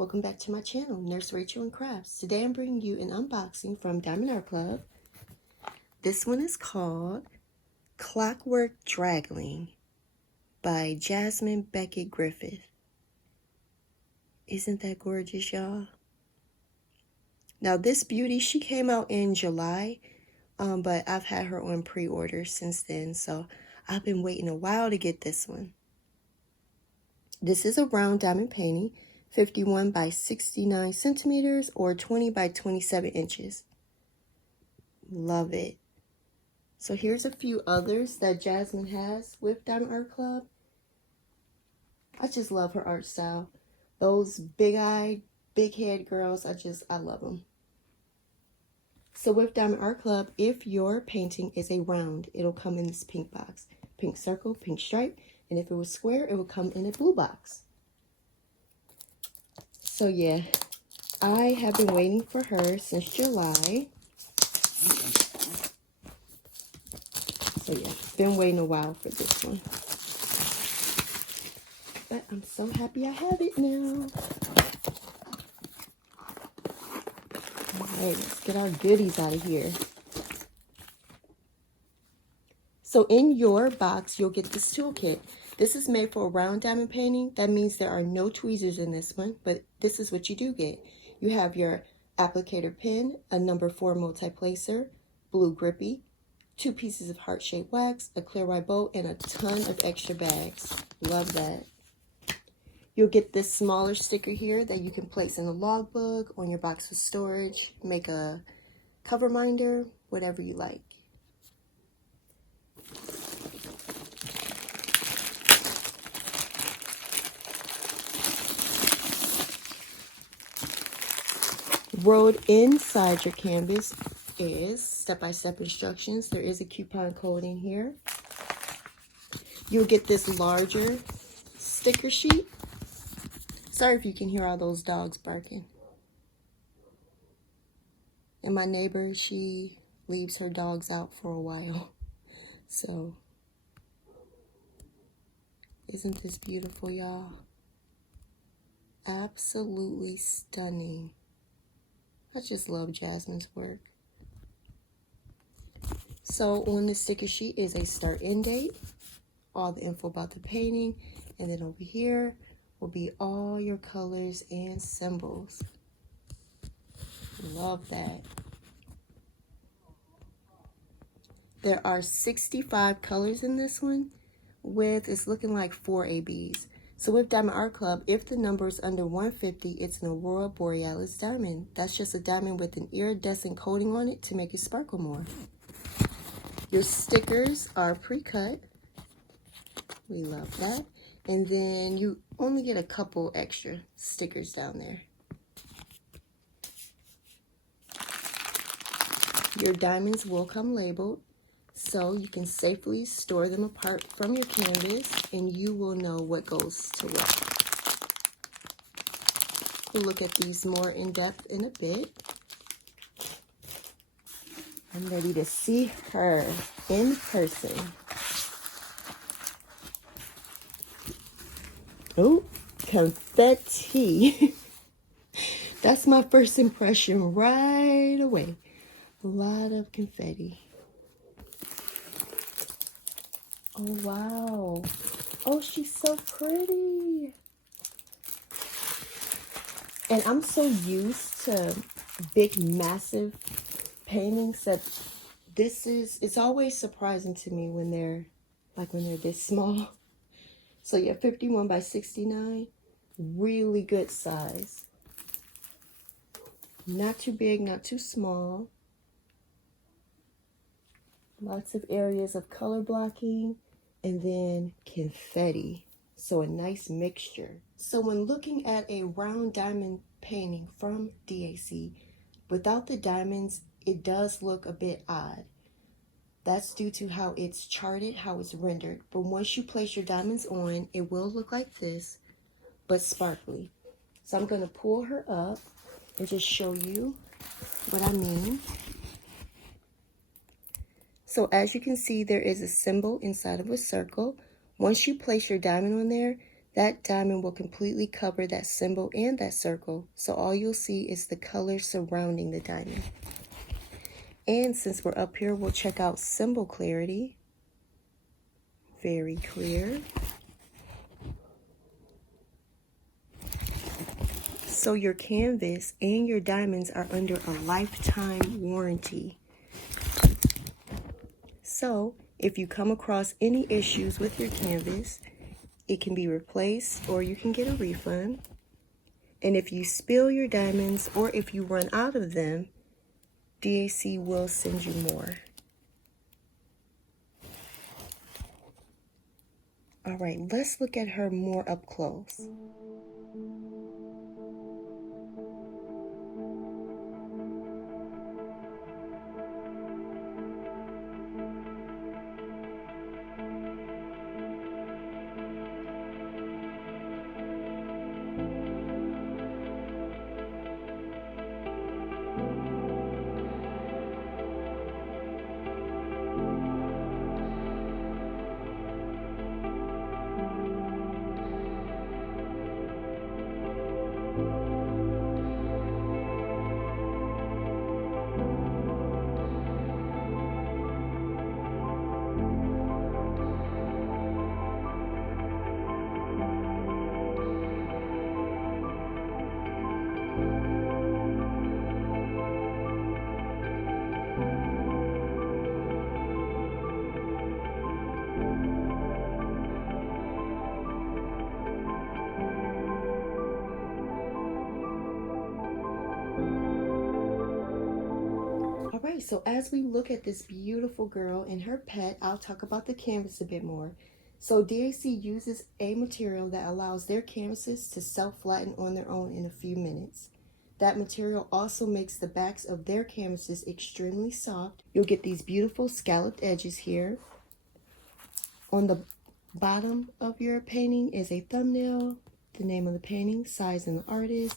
welcome back to my channel, Nurse Rachel and Crafts. Today I'm bringing you an unboxing from Diamond Art Club. This one is called Clockwork Dragonling by Jasmine, Beckett, Griffith. Isn't that gorgeous, y'all? Now this beauty, she came out in July, but I've had her on pre-order since then, so I've been waiting a while to get this one. This is a round diamond painting, 51 by 69 centimeters or 20 by 27 inches. Love it. So here's a few others that Jasmine has with Diamond Art Club. I just love her art style. Those big-eyed, big-head girls, I love them. So with Diamond Art Club, if your painting is a round, it'll come in this pink box. Pink circle, pink stripe, and if it was square, it would come in a blue box. So yeah, I have been waiting for her since July. So yeah, been waiting a while for this one. But I'm so happy I have it now. Alright, let's get our goodies out of here. So in your box, you'll get this toolkit. This is made for a round diamond painting. That means there are no tweezers in this one, but this is what you do get. You have your applicator pen, a number 4 multi-placer, blue grippy, 2 pieces of heart-shaped wax, a clear white bow, and a ton of extra bags. Love that. You'll get this smaller sticker here that you can place in a logbook, on your box of storage, make a cover minder, whatever you like. Rolled inside your canvas is step-by-step instructions. There is a coupon code in here. You'll get this larger sticker sheet. Sorry if you can hear all those dogs barking. And my neighbor, she leaves her dogs out for a while. So, isn't this beautiful, y'all? Absolutely stunning. I just love Jasmine's work. So on the sticker sheet is a start-end date, all the info about the painting, and then over here will be all your colors and symbols. Love that. There are 65 colors in this one, with it's looking like 4 ABs. So with Diamond Art Club, if the number is under 150, it's an Aurora Borealis diamond. That's just a diamond with an iridescent coating on it to make it sparkle more. Your stickers are pre-cut. We love that. And then you only get a couple extra stickers down there. Your diamonds will come labeled, so you can safely store them apart from your canvas and you will know what goes to what. We'll look at these more in depth in a bit. I'm ready to see her in person. Oh, confetti. That's my first impression right away. A lot of confetti. Oh, wow. Oh, she's so pretty. And I'm so used to big, massive paintings that it's always surprising to me when they're this small. So yeah, 51 by 69, really good size. Not too big, not too small. Lots of areas of color blocking. And then confetti, so a nice mixture. So when looking at a round diamond painting from DAC, without the diamonds, it does look a bit odd. That's due to how it's charted, how it's rendered. But once you place your diamonds on, it will look like this, but sparkly. So I'm going to pull her up and just show you what I mean. So as you can see, there is a symbol inside of a circle. Once you place your diamond on there, That diamond will completely cover that symbol and that circle, so all you'll see is the color surrounding the diamond. And since we're up here, we'll check out symbol clarity. Very clear. So your canvas and your diamonds are under a lifetime warranty. So if you come across any issues with your canvas, it can be replaced or you can get a refund. And if you spill your diamonds or if you run out of them, DAC will send you more. All right, let's look at her more up close. All right, so as we look at this beautiful girl and her pet, I'll talk about the canvas a bit more. So DAC uses a material that allows their canvases to self-flatten on their own in a few minutes. That material also makes the backs of their canvases extremely soft. You'll get these beautiful scalloped edges here. On the bottom of your painting is a thumbnail, the name of the painting, size, and the artist.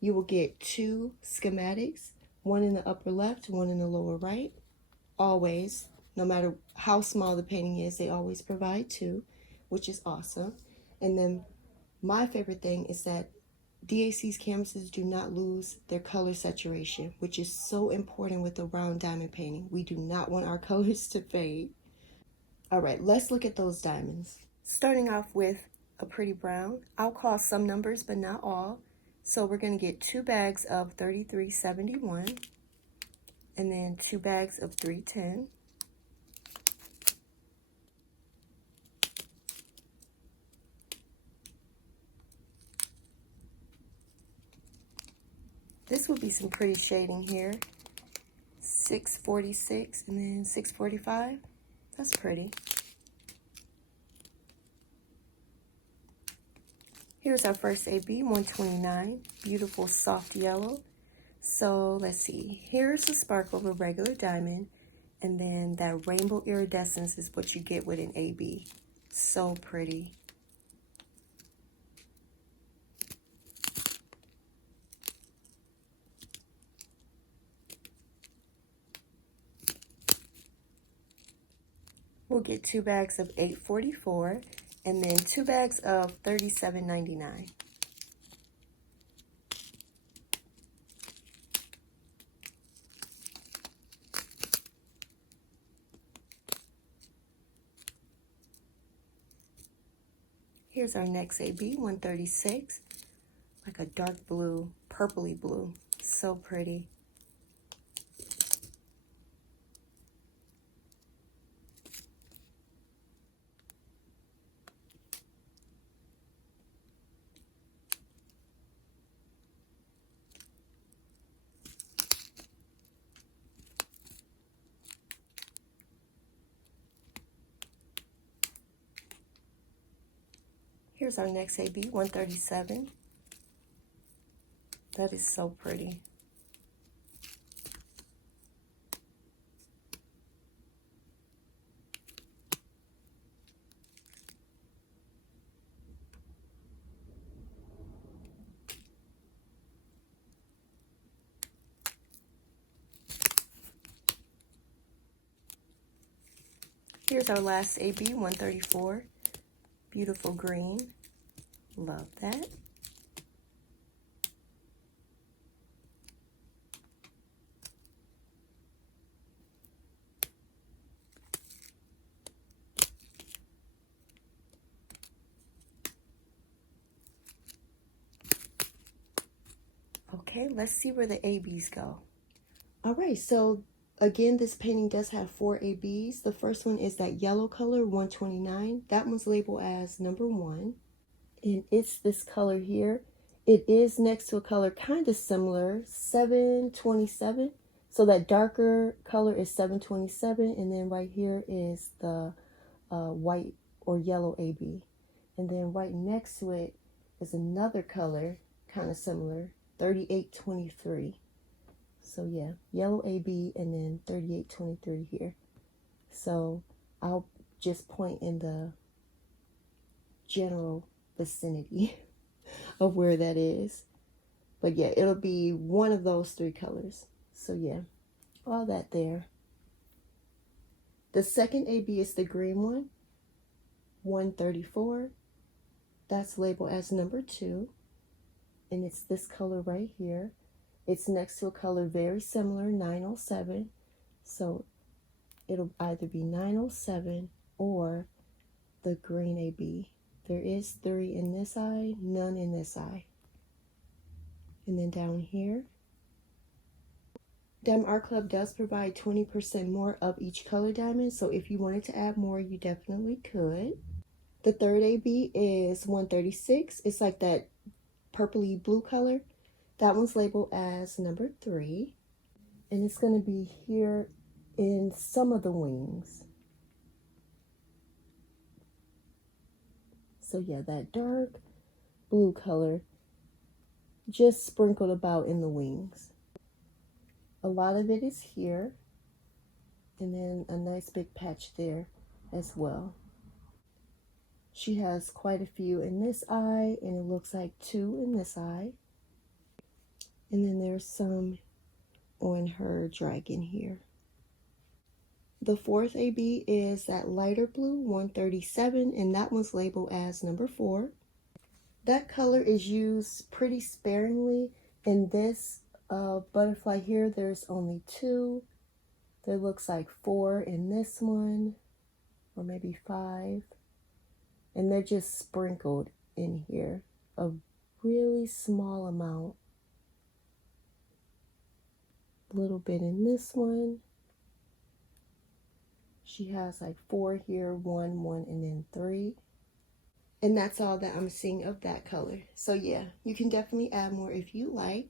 You will get 2 schematics, one in the upper left, one in the lower right. Always, no matter how small the painting is, they always provide 2, which is awesome. And then my favorite thing is that DAC's canvases do not lose their color saturation, which is so important with a round diamond painting. We do not want our colors to fade. All right, let's look at those diamonds. Starting off with a pretty brown. I'll call some numbers, but not all. So we're going to get 2 bags of 3371 and then 2 bags of 310. This would be some pretty shading here. 646 and then 645. That's pretty. Here's our first AB, 129. Beautiful soft yellow. So let's see. Here's the sparkle of a regular diamond. And then that rainbow iridescence is what you get with an AB. So pretty. We'll get 2 bags of 844 and then 2 bags of 37.99. Here's our next AB, 136, like a dark blue, purpley blue. So pretty. Here's our next AB, 137. That is so pretty. Here's our last AB, 134. Beautiful green. Love that. Okay, let's see where the ABs go. All right, so again, this painting does have 4 ABs. The first one is that yellow color, 129. That one's labeled as number 1. And it's this color here. It is next to a color kind of similar, 727. So that darker color is 727, and then right here is the white or yellow AB. And then right next to it is another color kind of similar, 3823. So yeah, yellow AB and then 3823 here. So I'll just point in the general vicinity of where that is. But yeah, it'll be one of those 3 colors. So yeah, all that there. The second AB is the green one, 134. That's labeled as number 2. And it's this color right here. It's next to a color very similar, 907. So it'll either be 907 or the green AB. There is 3 in this eye, none in this eye. And then down here, Diamond Art Club does provide 20% more of each color diamond. So if you wanted to add more, you definitely could. The third AB is 136. It's like that purpley blue color. That one's labeled as number 3. And it's going to be here in some of the wings. So yeah, that dark blue color just sprinkled about in the wings. A lot of it is here, and then a nice big patch there as well. She has quite a few in this eye, and it looks like 2 in this eye. And then there's some on her dragon here. The fourth AB is that lighter blue, 137, and that one's labeled as number 4. That color is used pretty sparingly. In this butterfly here, there's only 2. There looks like 4 in this one, or maybe 5. And they're just sprinkled in here, a really small amount. A little bit in this one. She has like 4 here, 1, 1, and then 3. And that's all that I'm seeing of that color. So yeah, you can definitely add more if you like.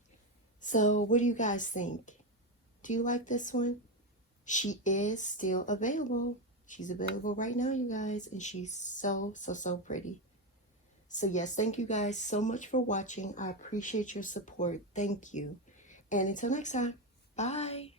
So what do you guys think? Do you like this one? She is still available. She's available right now, you guys. And she's so pretty. So yes, thank you guys so much for watching. I appreciate your support. Thank you. And until next time, bye.